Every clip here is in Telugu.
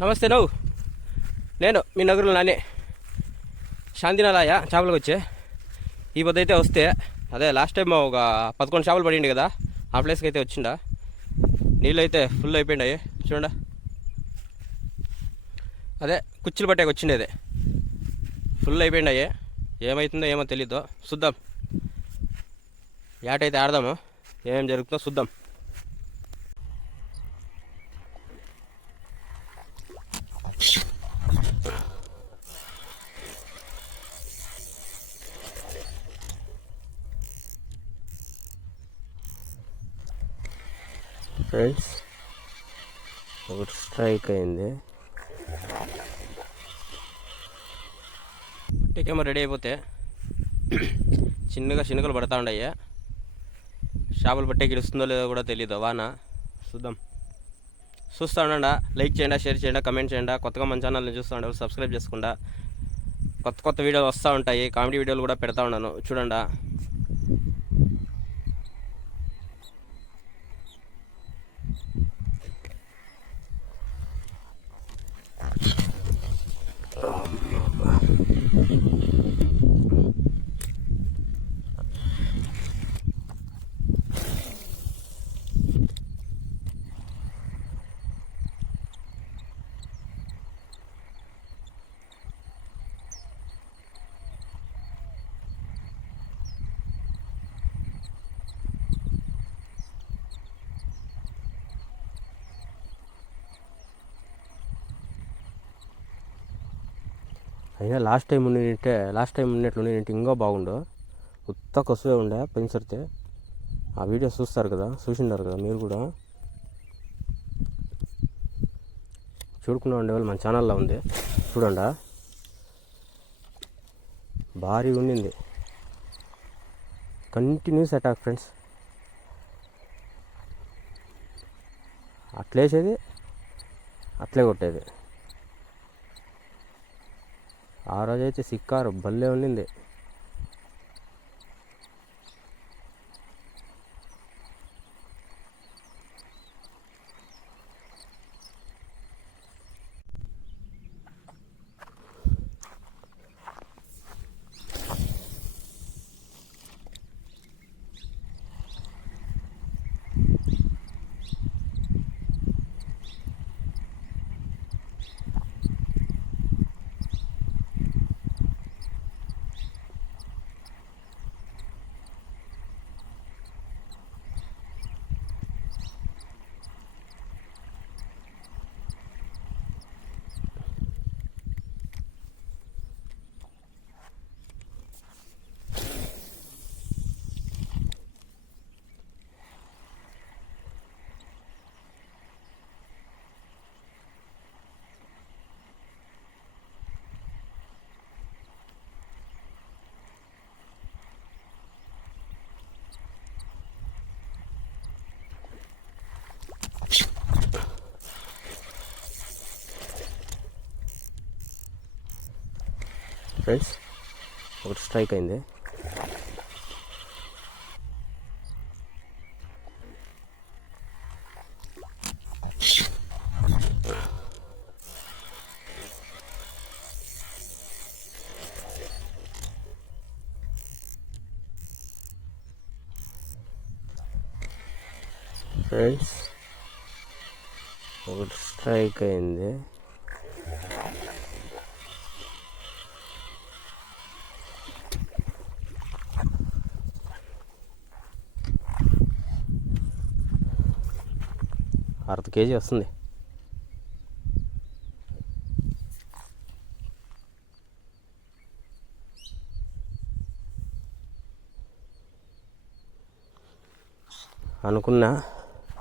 నమస్తే నేను మీ నగరంలో నానే శాంతినాలయ చేపలకు వచ్చే ఈ పొద్దు అయితే వస్తే అదే లాస్ట్ టైం ఒక 11 చేపలు పడింది కదా, ఆ ప్లేస్కి అయితే వచ్చిండా. నీళ్ళు అయితే ఫుల్ అయిపోయినాయి చూడండి. అదే కుచ్చులు పట్టాక వచ్చిండేది ఫుల్ అయిపోయినాయి. ఏమవుతుందో ఏమో తెలీదు, చూద్దాం. ఏటైతే ఆడదాము, ఏం జరుగుతుందో చూద్దాం. ఫ్రెండ్స్, ఒకటి స్ట్రైక్ అయింది. పట్టేకేమో రెడీ అయిపోతే చిన్నగా చినుకలు పడతా ఉన్నాయి. చేపలు పట్టేకి ఇస్తుందో లేదో కూడా తెలియదు, వాన. చూద్దాం. చూస్తూ ఉండండి. లైక్ చేయండి, షేర్ చేయండి, కమెంట్ చేయండి. కొత్తగా మన ఛానల్ని చూస్తూ ఉండాలి, సబ్స్క్రైబ్ చేసుకుండా. కొత్త వీడియోలు వస్తూ ఉంటాయి, కామెడీ వీడియోలు కూడా పెడతా ఉన్నాను, చూడండి. అయినా లాస్ట్ టైం ఉన్నట్లు ఉండింటే ఇంకా బాగుండు. ఉత్త కసువే ఉండే పెంచరితే. ఆ వీడియో చూసిండారు కదా మీరు కూడా. చూడుకున్నా ఉండేవాళ్ళు మన ఛానల్లో ఉంది, చూడండి. భారీ ఉండింది, కంటిన్యూస్ అటాక్ ఫ్రెండ్స్. అట్లేసేది అట్లే కొట్టేది. ఆ రోజైతే సిక్కారు భలే ఉండింది. ఫ్రెండ్స్, ఒకటి స్ట్రైక్ అయింది. ఫ్రెండ్స్, ఒకటి స్ట్రైక్ అయింది. అర్ధ కేజీ వస్తుంది.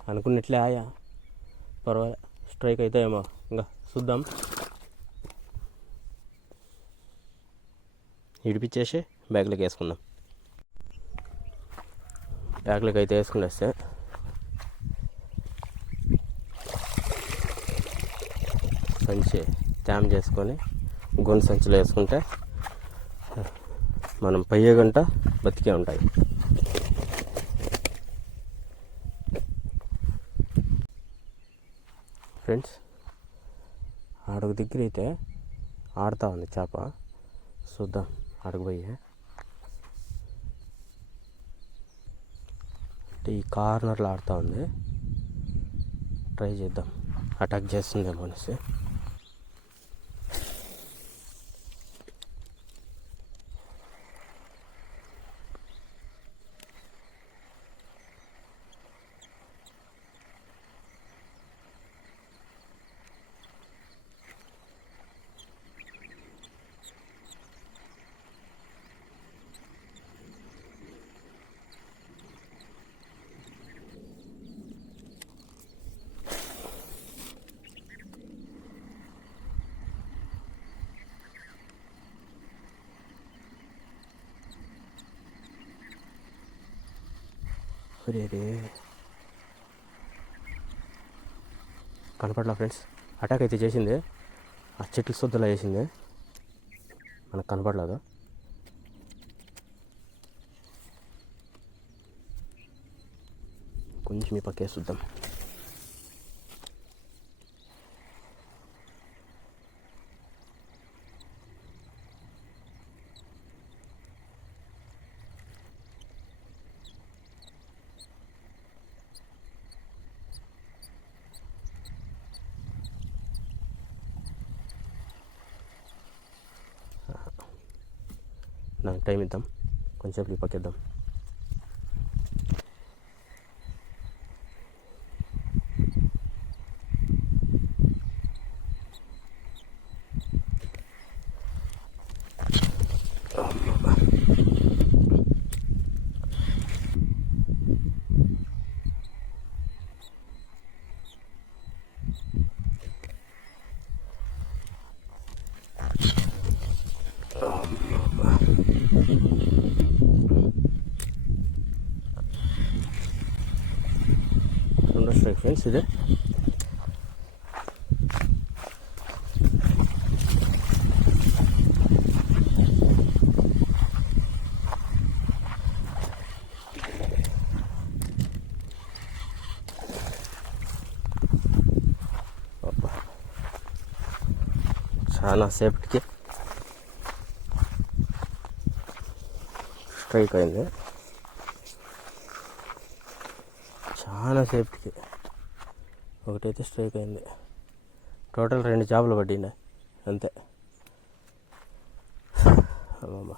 అనుకున్నట్లే ఆయా, పర్వాలే. స్ట్రైక్ అయితే ఏమో, ఇంకా చూద్దాం. ఇడిపించేసి బ్యాగ్లోకి వేసుకుందాం. బ్యాగ్లోకి అయితే వేసుకునేస్తే సంచి ట్యామ్ చేసుకొని గొంతు సంచిలో వేసుకుంటే మనం పయ్యే గంట బతికే ఉంటాయి. ఫ్రెండ్స్, అడుగు దగ్గర అయితే ఆడుతూ ఉంది చేప. చూద్దాం అడుగు పోయి. అంటే ఈ కార్నర్లో ఆడుతూ ఉంది. ట్రై చేద్దాం, అటాక్ చేస్తుందేమో అనేసి. రే కనపడలా ఫ్రెండ్స్. అటాక్ అయితే చేసింది, ఆ చెట్లు సొద్దులా చేసింది, మనకు కనపడలేదు. కొంచెం ఈ పక్కే చూద్దాం. నాకు టైం ఇద్దాం, కొంచెం ఈ పక్కేద్దాం. ఫ్రెండ్స్ ఇది చాలా సేపటికి స్ట్రైక్ అయింది. చాలా సేపటికి ఒకటైతే స్ట్రైక్ అయింది. టోటల్ 2 చేపలు పట్టినాయి అంతే. అమ్మమ్మ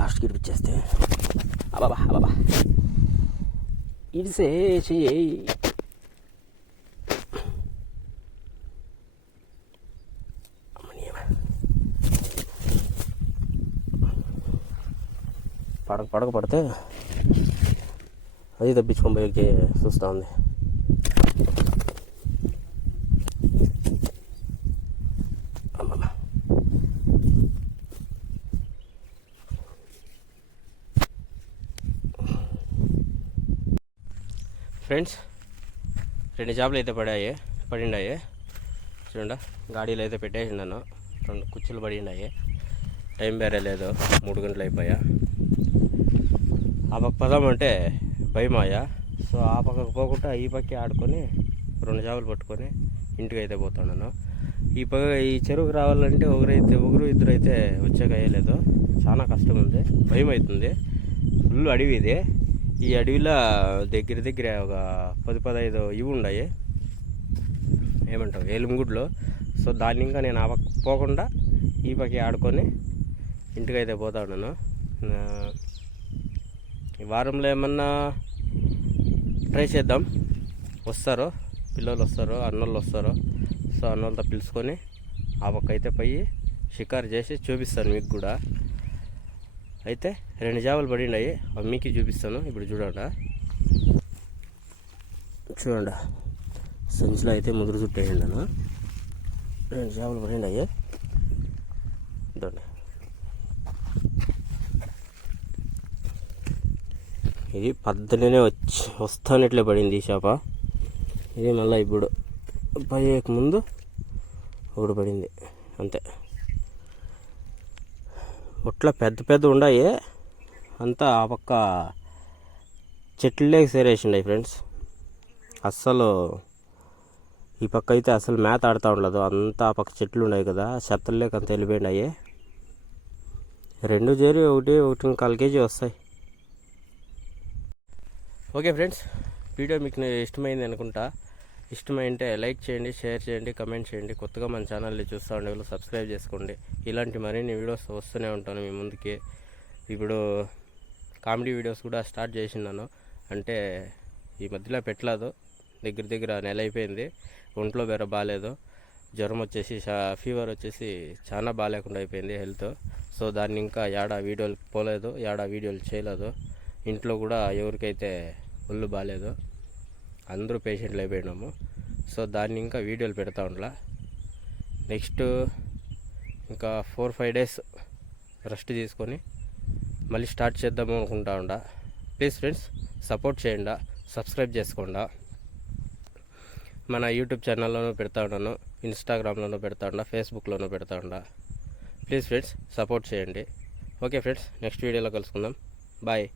లాస్ట్కి ఇడిపించేస్తే అబాబా అబాబా ఇడిసే చెయ్యి. పడక పడితే అది తప్పించుకొని పోయి చూస్తూ ఉంది. ఫ్రెండ్స్ 2 చేపలు అయితే పడినాయి చూడండి. గాడీలో అయితే పెట్టేసిండాను, 2 కుచ్చులు పడినాయి. టైం వేరే లేదు, 3 గంటలు అయిపోయా. ఆ పక్క పదామంటే భయమాయా. సో ఆ పక్కకు పోకుండా ఈ పక్కే ఆడుకొని 2 చేపలు పట్టుకొని ఇంటికి అయితే పోతున్నాను. ఈ చెరువుకు రావాలంటే ఒకరు ఇద్దరు అయితే వచ్చాక అయ్యలేదు. చాలా కష్టం ఉంది, భయం అవుతుంది. ఫుల్ అడవి ఇది. ఈ అడవిలో దగ్గర ఒక 10-15 ఇవి ఉన్నాయి. ఏమంటావు ఎలుముగుడ్లో. సో దాన్ని ఇంకా నేను పోకుండా ఈ పక్క ఆడుకొని ఇంటికైతే పోతా ఉన్నాను. ఈ వారంలో ఏమన్నా ట్రై చేద్దాం. వస్తారో పిల్లలు వస్తారో అన్నోళ్ళు వస్తారో, సో అన్నోళ్ళతో పిలుచుకొని ఆ పక్క అయితే పోయి షికారు చేసి చూపిస్తాను మీకు కూడా. అయితే 2 చేపలు పడినాయి, అవి మీకు చూపిస్తాను. ఇప్పుడు చూడండి సంచిలో అయితే ముదురు చుట్టేయండాను. 2 చేపలు పడినాయి. చూడండి, ఇది పద్దనే వస్తానట్లే పడింది ఈ చేప. ఇది మళ్ళీ ఇప్పుడు పయ్యేక ముందు ఒకటి పడింది అంతే. ఒట్లా పెద్ద ఉన్నాయి, అంతా ఆ పక్క చెట్లే సేరేసిండాయి ఫ్రెండ్స్. అస్సలు ఈ పక్క అయితే అసలు మేత ఆడుతూ ఉండదు, అంతా ఆ పక్క చెట్లు ఉన్నాయి కదా, చెత్తలేక అంత వెళ్ళిపోయినాయి. 2 చేరి 1.25 kg వస్తాయి. ఓకే ఫ్రెండ్స్, వీడియో మీకు ఇష్టమైంది అనుకుంటా. ఇష్టమైంటే లైక్ చేయండి, షేర్ చేయండి, కమెంట్ చేయండి. కొత్తగా మన ఛానల్ని చూస్తూ ఉండే వాళ్ళు సబ్స్క్రైబ్ చేసుకోండి. ఇలాంటి మరిన్ని వీడియోస్ వస్తూనే ఉంటాను మీ ముందుకి. ఇప్పుడు కామెడీ వీడియోస్ కూడా స్టార్ట్ చేసినాను. అంటే ఈ మధ్యలో పెట్టలేదు, దగ్గర నెల అయిపోయింది. ఒంట్లో వేరే బాగాలేదు, జ్వరం వచ్చేసి ఫీవర్ వచ్చేసి చాలా బాగాలేకుండా అయిపోయింది హెల్త్. సో దాన్ని ఇంకా వీడియోలు పోలేదు, వీడియోలు చేయలేదు. ఇంట్లో కూడా ఎవరికైతే ఒళ్ళు బాగాలేదు, అందరూ పేషెంట్లు అయిపోయినాము. సో దాన్ని ఇంకా వీడియోలు పెడతా ఉండలా. నెక్స్ట్ ఇంకా 4-5 days రెస్ట్ తీసుకొని మళ్ళీ స్టార్ట్ చేద్దాము అనుకుంటా ఉండా. ప్లీజ్ ఫ్రెండ్స్ సపోర్ట్ చేయండి, సబ్స్క్రైబ్ చేసుకోండి. మన యూట్యూబ్ ఛానల్లోనూ పెడతా ఉన్నాను, ఇన్స్టాగ్రామ్లోనూ పెడతా ఉండా, ఫేస్బుక్లోనూ పెడతా ఉండా. ప్లీజ్ ఫ్రెండ్స్ సపోర్ట్ చేయండి. ఓకే ఫ్రెండ్స్, నెక్స్ట్ వీడియోలో కలుసుకుందాం. బాయ్.